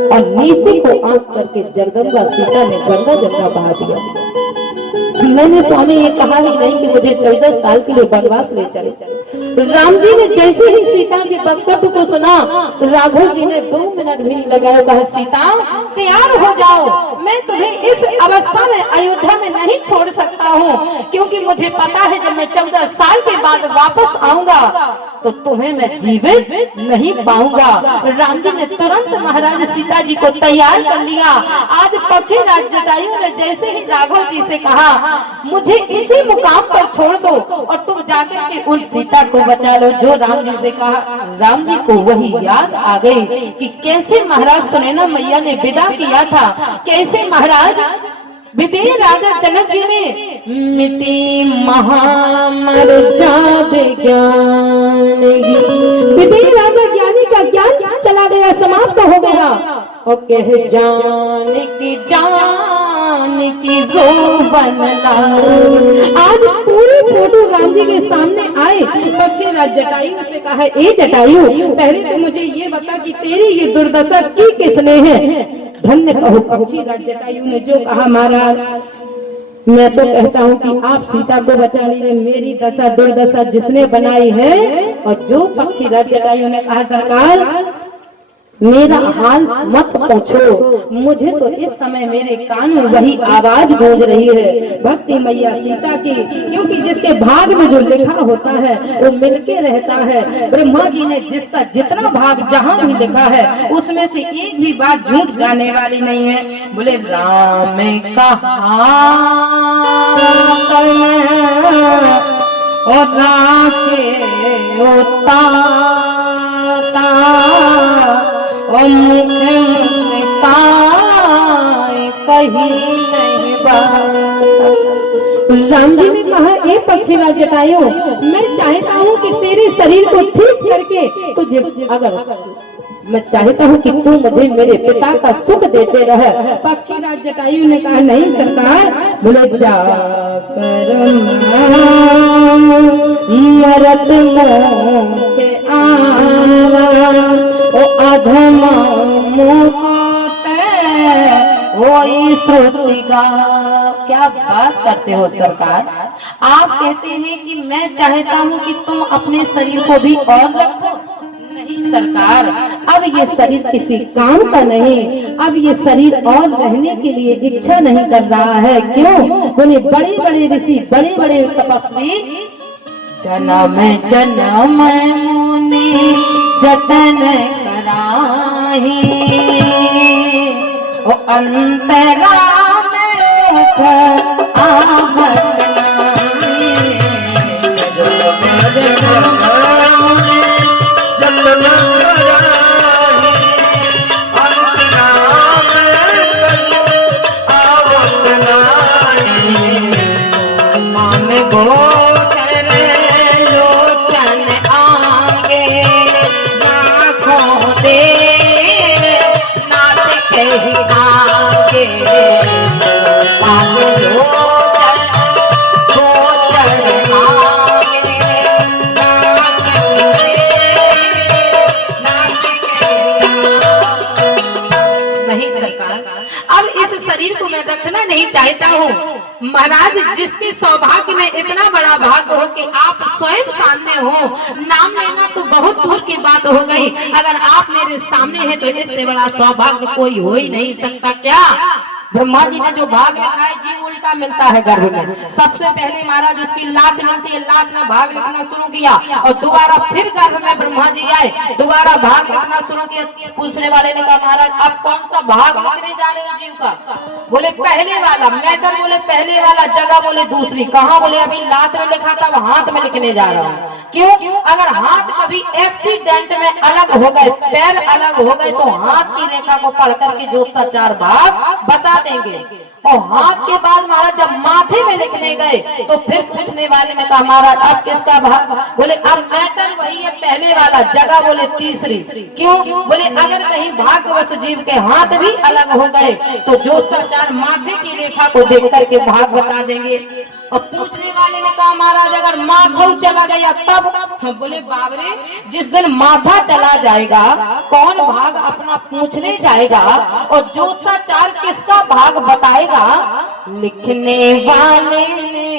और नीचे को आंख करके जगदम्बा सीता ने गंगा जमुना बहा दिया। मैंने स्वामी ये कहा ही नहीं कि मुझे 14 साल के लिए वनवास ले चले। राम जी ने जैसे ही सीता के वक्तव्य को सुना, राघव जी ने 2 मिनट भी लगाया, कहा सीता तैयार हो जाओ, मैं तुम्हें इस अवस्था में अयोध्या में नहीं छोड़ सकता हूँ, क्योंकि मुझे पता है जब मैं 14 साल के बाद वापस आऊंगा तो तुम्हें मैं जीवित नहीं पाऊंगा। राम जी ने तुरंत महाराज सीता जी को तैयार कर लिया। आज पक्षी राज जटायु ने जैसे ही राघव जी से कहा, मुझे इसी मुकाम पर छोड़ दो और तुम जाकर के उन सीता को बचा लो जो राम जी से कहा। राम जी को वही याद आ गई कि कैसे महाराज सुनैना मैया ने विदा किया था, कैसे महाराज विदेह राजा जनक जी ने मिट्टी महामर्याद ज्ञान, विदेह राजा ज्ञानी का ज्ञान चला गया, समाप्त हो गया। और कह जान की रोवन आज पूरी फोटो राम जी के सामने आए। पक्षी राज जटायु से कहा, ए जटायु पहले तो मुझे ये बता कि तेरी ये दुर्दशा की किसने है। धन्य कहो पक्षी राज जटायु ने जो कहा, महाराज मैं तो कहता हूँ कि आप सीता को बचा लीजिए, मेरी दशा दुर्दशा जिसने बनाई है। और जो पक्षी राज जटायु ने कहा, सरकार मेरा हाल मत पूछो, मुझे तो इस समय मेरे कान में वही आवाज गूंज रही है भक्ति मैया सीता की, क्योंकि जिसके भाग में जो लिखा होता है वो मिलके रहता है। ब्रह्मा जी ने जिसका जितना भाग जहाँ भी लिखा है उसमें से एक भी बात झूठ जाने वाली नहीं है। बोले राम कहा और राखे कहीं नहीं बात। राम जी ने कहा, ए पक्षी राज जटायु मैं चाहता हूँ कि तेरे शरीर को ठीक करके तुझे, अगर मैं चाहता हूँ कि तू मुझे मेरे पिता का सुख देते रहे। पक्षी राज जटायु ने कहा, नहीं सरकार। बोले जाकर मरत के आवा ओ अधमा वही श्रुति का। क्या बात करते हो सरकार, आप कहते हैं कि मैं चाहता हूँ कि तुम अपने शरीर को भी और रखो। नहीं सरकार, अब ये शरीर किसी काम का नहीं, अब ये शरीर और रहने के लिए इच्छा नहीं कर रहा है। क्यों? बोले बड़े बड़े ऋषि, बड़े बड़े तपस्वी जन्म जन्म मुनि जतन कराही, ओ अंतरा में उठ आवत नाही। जन्म मुनि जतन कराही, अंतरा में आवत नाही। मान गो रखना नहीं चाहता हूँ। महाराज जिसके सौभाग्य में इतना बड़ा भाग्य हो कि आप स्वयं सामने हो, नाम लेना तो बहुत दूर की बात हो गई, अगर आप मेरे सामने हैं तो इससे बड़ा सौभाग्य कोई हो ही नहीं सकता। क्या ब्रह्मा जी ने जो भाग लिखा है जी उल्टा मिलता है गर्भ में। सबसे पहले महाराज उसकी लात मिलती है, लात में भाग लिखना शुरू किया और दोबारा फिर गर्भ में ब्रह्मा जी आए, दोबारा भाग लिखना शुरू किया। पूछने वाले ने कहा महाराज अब कौन सा भाग लिखने जा रहे हो जीव का? बोले पहले वाला। मैटर बोले पहले वाला, जगह बोले दूसरी। कहाँ? बोले अभी लात में लिखा था, अब हाथ में लिखने जा रहा हूँ। क्यों? अगर हाथ कभी एक्सीडेंट में अलग हो गए, पैर अलग हो गए तो हाथ की रेखा को पढ़ करके जो चार भाग बता देंगे। और हाथ के बाद महाराज जब माथे में लिखने गए तो फिर पूछने वाले ने कहा महाराज अब किसका भाग? बोले अब मैटर वही है पहले वाला, जगह बोले तीसरी। क्यों? बोले अगर कहीं भाग्यवश जीव के हाथ भी अलग हो गए तो जो चार माथे की रेखा को देख करके भाग बता देंगे। और पूछने वाले ने कहा महाराज अगर माथा चला गया तब? बोले बाबरे जिस दिन माथा चला जाएगा कौन भाग अपना पूछने जाएगा और जो सा चार किसका भाग बताएगा? लिखने वाले ने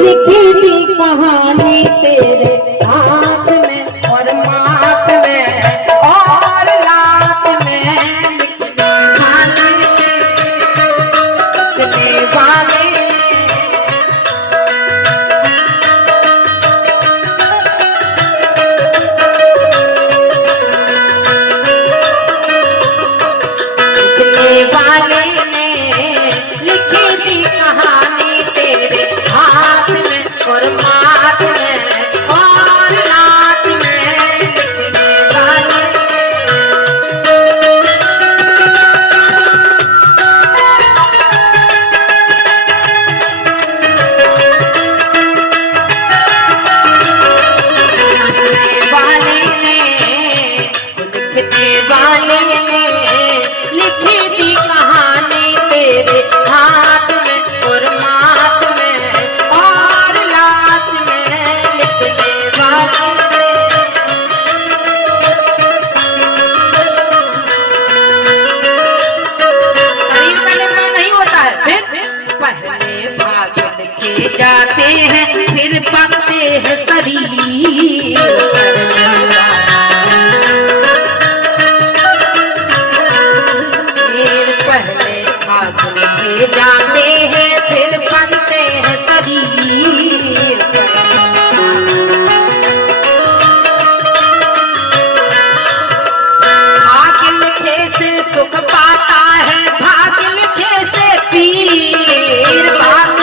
लिखी थी कहानी तेरे हाथ में और माथ में और लात में। लिखने वाले जाते हैं फिर पकते हैं शरीर। पहले भाग में जाते हैं फिर पकते हैं शरीर। भाग लिखे से सुख पाता है, भाग लिखे से पीर। भाग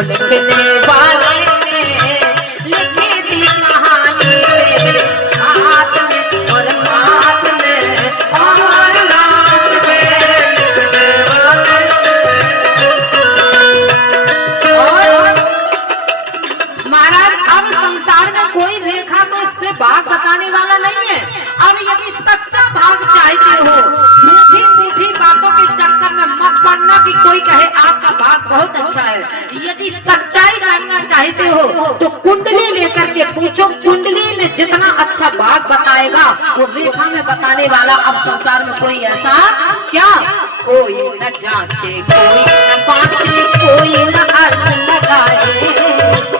लिखने वाले ने लिखी थी कहानी तेरे हाथ में और माथ में और लात में। लिखने वाले और महाराज अब संसार में कोई रेखा तो इससे भाग बताने वाला नहीं है। अब यदि सच्चा भाग चाहते हो, मीठी मीठी बातों के चक्कर में मत पड़ना कि कोई कहे आपका भाग बहुत अच्छा है। यदि सच्चाई जानना चाहते हो तो कुंडली लेकर के पूछो, कुंडली में जितना अच्छा भाग बताएगा वो रेखा में बताने वाला अब संसार में कोई ऐसा क्या? कोई न जांचे, कोई न पाचे, कोई न अर्थ लगाए।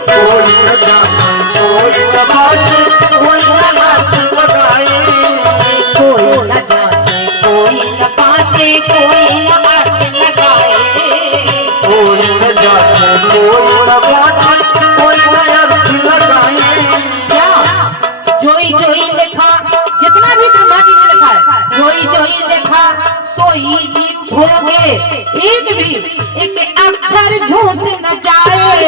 कोई न जांचे, कोई न पाचे, कोई न अर्थ लगाए। कोई न जांचे, कोई न पाचे, कोई न अर्थ लगाए। कोई न जांचे, कोई न पाचे, कोई न अर्थ लगाए। जोई जोई लिखा, जितना भी ब्रह्मा जी ने लिखा है, जोई जोई लिखा सोई जीव भोगे। एक अक्षर झूठ न जाए।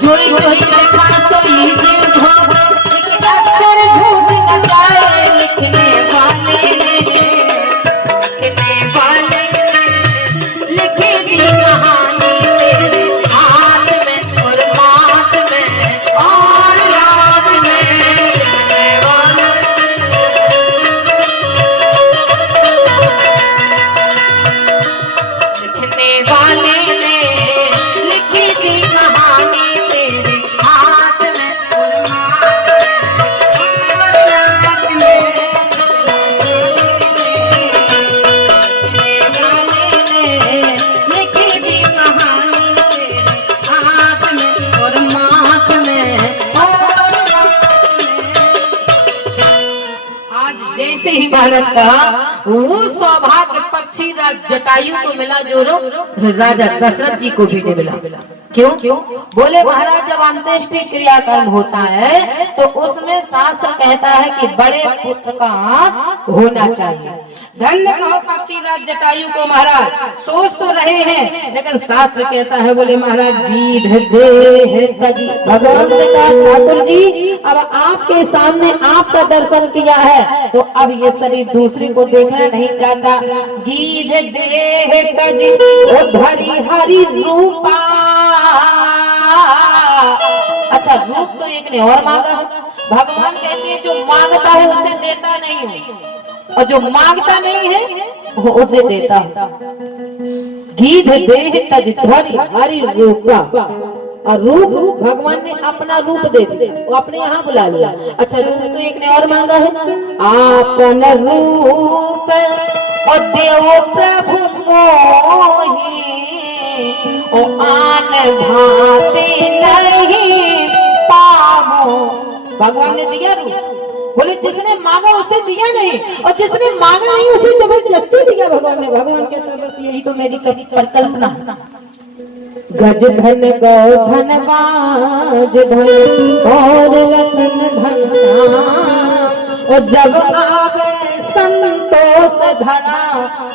जोई जोई लिखा सोई जीव भोगे, एक अक्षर झूठ न जाए। लिखने वाले लिखी थी कहानी तेरे हाथ में और माथ में और लात में। लिखने वाले ने से ही महाराज कहा वो सौभाग्य पक्षी जटायु को मिला जो राजा दशरथ जी को भी नहीं मिला। क्यों? बोले महाराज जब अंत्येष्टि क्रियाकर्म होता है तो उसमें शास्त्र कहता है कि बड़े पुत्र का होना चाहिए। धन्य कहो पक्षीराज जटायु को महाराज, सोच तो रहे हैं लेकिन शास्त्र कहता है बोले महाराज गीध देह तजी। भगवान से कहा ठाकुर जी अब आपके सामने आपका दर्शन किया है तो अब ये शरीर दूसरी को देखना नहीं चाहता। गीध देह तजी धरी हरि रूपा। अच्छा रूप तो एक ने और मांगा। भगवान कहते हैं जो मांगता है उसे देता नहीं है और जो मांगता नहीं है वो उसे देता है। गीध देह तज धरि हरि रूपा। और रूप भगवान ने अपना रूप दे दिया, वो अपने यहाँ बुला लिया। अच्छा रूप तो एक ने और मांगा है। आपन रूप और देव प्रभु मोहि ओ आन भाते नहीं पावो। भगवान ने दिया रूप, बोले जिसने मांगा उसे दिया नहीं और जिसने मांगा नहीं उसे जबरदस्ती दिया भगवान ने। भगवान कहता बस यही तो मेरी कल्पना। गज धन गौ धन बाज धन और रतन धन और जब आवे संतोष धना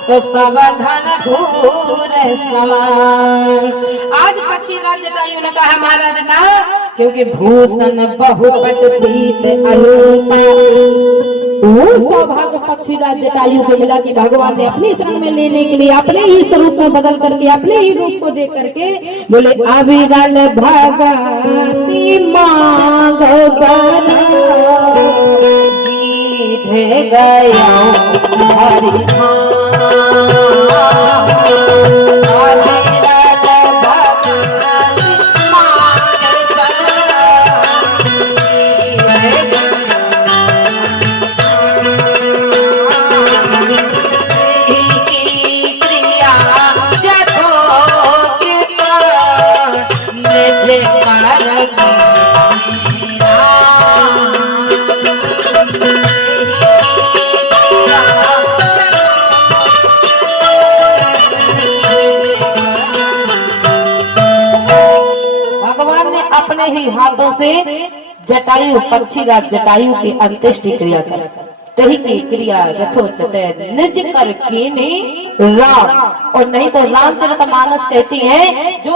तो सब धन घूर समान। आज पक्षीराज जटायु ने कहा महाराज ना क्योंकि भूषण बहुपट प्रीत अल्पा। वो सौभाग्य पक्षीराज जटायु को मिला कि भगवान ने अपनी शरण में लेने के लिए अपने ही स्वरूप में बदल करके अपने ही रूप को देख करके बोले अविरल भगति मांग गीध गया हरि अपने ही हाथों से जटायु पक्षीराज जटायु की अंत्येष्टि क्रिया कर तही की क्रिया यथोचित निज करके ने राम। और नहीं तो रामचरितमानस कहती है जो